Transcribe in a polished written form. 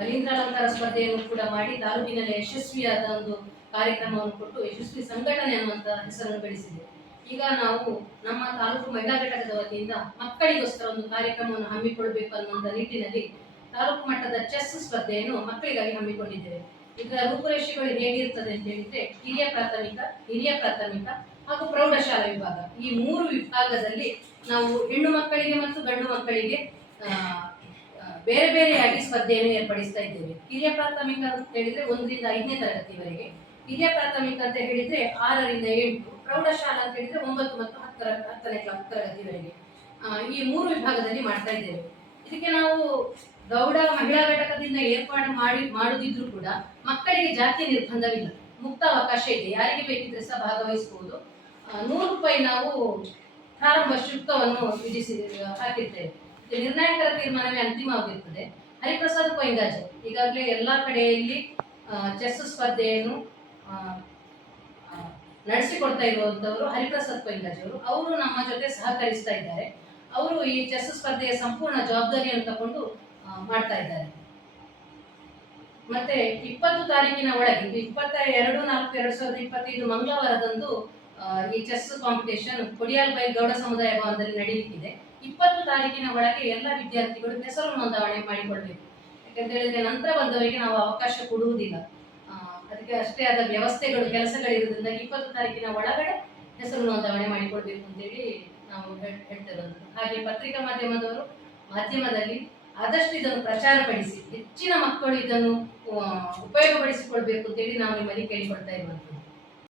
ಬಲೀಂದ್ರಾಲಂಕಾರ ಸ್ಪರ್ಧೆಯನ್ನು ಕೂಡ ಮಾಡಿ ತಾಲೂಕಿನಲ್ಲಿ ಯಶಸ್ವಿಯಾದ ಒಂದು ಕಾರ್ಯಕ್ರಮವನ್ನು ಕೊಟ್ಟು ಯಶಸ್ವಿ ಸಂಘಟನೆ ಅನ್ನುವಂಥ ಹೆಸರನ್ನು ಗಳಿಸಿದೆ. ಈಗ ನಾವು ನಮ್ಮ ತಾಲೂಕು ಮಹಿಳಾ ಘಟಕದ ವತಿಯಿಂದ ಮಕ್ಕಳಿಗೋಸ್ಕರ ಒಂದು ಕಾರ್ಯಕ್ರಮವನ್ನು ಹಮ್ಮಿಕೊಳ್ಳಬೇಕು ಅನ್ನುವಂಥ ನಿಟ್ಟಿನಲ್ಲಿ ತಾಲೂಕು ಮಟ್ಟದ ಚೆಸ್ ಸ್ಪರ್ಧೆಯನ್ನು ಮಕ್ಕಳಿಗಾಗಿ ಹಮ್ಮಿಕೊಂಡಿದ್ದೇವೆ. ಇದರ ರೂಪುರೇಷೆಗಳು ಹೇಗಿರ್ತದೆ ಅಂತ ಹೇಳಿದ್ರೆ ಹಿರಿಯ ಪ್ರಾಥಮಿಕ ಹಾಗೂ ಪ್ರೌಢಶಾಲಾ ವಿಭಾಗ, ಈ 3 ವಿಭಾಗದಲ್ಲಿ ನಾವು ಹೆಣ್ಣು ಮಕ್ಕಳಿಗೆ ಮತ್ತು ಗಂಡು ಮಕ್ಕಳಿಗೆ ಬೇರೆ ಬೇರೆಯಾಗಿ ಸ್ಪರ್ಧೆಯನ್ನು ಏರ್ಪಡಿಸ್ತಾ ಇದ್ದೇವೆ. ಹಿರಿಯ ಪ್ರಾಥಮಿಕ ಅಂತ ಹೇಳಿದ್ರೆ 1ರಿಂದ 5ನೇ ತರಗತಿವರೆಗೆ, ಹಿರಿಯ ಪ್ರಾಥಮಿಕ ಅಂತ ಹೇಳಿದ್ರೆ 6ರಿಂದ 8, ಪ್ರೌಢಶಾಲಾ ಅಂತ ಹೇಳಿದ್ರೆ 9 ಮತ್ತು 10ನೇ ತರಗತಿವರೆಗೆ, ಈ 3 ವಿಭಾಗದಲ್ಲಿ ಮಾಡ್ತಾ ಇದ್ದೇವೆ. ಇದಕ್ಕೆ ನಾವು ಗೌಡ ಮಹಿಳಾ ಘಟಕದಿಂದ ಏರ್ಪಾಡು ಮಾಡುದಿದ್ರು ಕೂಡ ಮಕ್ಕಳಿಗೆ ಜಾತಿಯ ನಿರ್ಬಂಧವಿಲ್ಲ, ಮುಕ್ತ ಅವಕಾಶ ಇದೆ, ಯಾರಿಗೆ ಬೇಕಿದ್ರೆ ಸಹ ಭಾಗವಹಿಸಬಹುದು. 100 ರೂಪಾಯಿ ನಾವು ಪ್ರಾರಂಭ ಶುಲ್ಕವನ್ನು ಹಾಕಿರ್ತೇವೆ. ನಿರ್ಣಾಯಕರ ತೀರ್ಮಾನವೇ ಅಂತಿಮವಾಗಿರ್ತದೆ. ಹರಿಪ್ರಸಾದ್ ಕೊಯ್ಂಗಾಜ್ ಈಗಾಗಲೇ ಎಲ್ಲಾ ಕಡೆಯಲ್ಲಿ ಚೆಸ್ ಸ್ಪರ್ಧೆಯನ್ನು ನಡೆಸಿಕೊಡ್ತಾ ಇರುವಂತವರು ಹರಿಪ್ರಸಾದ್ ಕೊಯ್ಂಗಾಜ್ ಅವರು ನಮ್ಮ ಜೊತೆ ಸಹಕರಿಸ್ತಾ ಇದ್ದಾರೆ. ಅವರು ಈ ಚೆಸ್ ಸ್ಪರ್ಧೆಯ ಸಂಪೂರ್ಣ ಜವಾಬ್ದಾರಿಯನ್ನು ತಗೊಂಡು ಮಾಡ್ತಾ ಇದ್ದಾರೆ. ಮತ್ತೆ 20 ತಾರೀಕಿನ ಒಳಗೆ 22/4/2025 ಮಂಗಳವಾರದಂದು ಈ ಚೆಸ್ ಕಾಂಪಿಟೇಷನ್ ಕೊಡಿಯಾಲ್ಬೈಲ್ ಗೌಡ ಸಮುದಾಯ ಭವನದಲ್ಲಿ ನಡೆಯಲಿಕ್ಕಿದೆ. 20 ತಾರೀಕಿನ ಒಳಗೆ ಎಲ್ಲ ವಿದ್ಯಾರ್ಥಿಗಳು ಹೆಸರು ನೋಂದಣಿ ಮಾಡಿಕೊಳ್ಬೇಕು. ಯಾಕಂತ ಹೇಳಿದ್ರೆ ನಂತರ ಬಂದವರಿಗೆ ನಾವು ಅವಕಾಶ ಕೊಡುವುದಿಲ್ಲ, ಅದಕ್ಕೆ ಅಷ್ಟೇ ಆದ ವ್ಯವಸ್ಥೆಗಳು ಕೆಲಸಗಳಿರುವುದರಿಂದ 20 ತಾರೀಕಿನ ಒಳಗಡೆ ಹೆಸರು ನೋಂದಣಿ ಮಾಡಿಕೊಳ್ಬೇಕು ಅಂತೇಳಿ ನಾವು ಹೇಳ್ತಿರೋದು. ಹಾಗೆ ಪತ್ರಿಕಾ ಮಾಧ್ಯಮದಲ್ಲಿ ಆದಷ್ಟು ಇದನ್ನು ಪ್ರಚಾರಪಡಿಸಿ ಹೆಚ್ಚಿನ ಮಕ್ಕಳು ಇದನ್ನು ಉಪಯೋಗಪಡಿಸಿಕೊಳ್ಬೇಕು ಅಂತೇಳಿ ನಾವು ನಿಮ್ಮಲ್ಲಿ ಕೇಳಿಕೊಳ್ತಾ ಇರುವಂಥದ್ದು.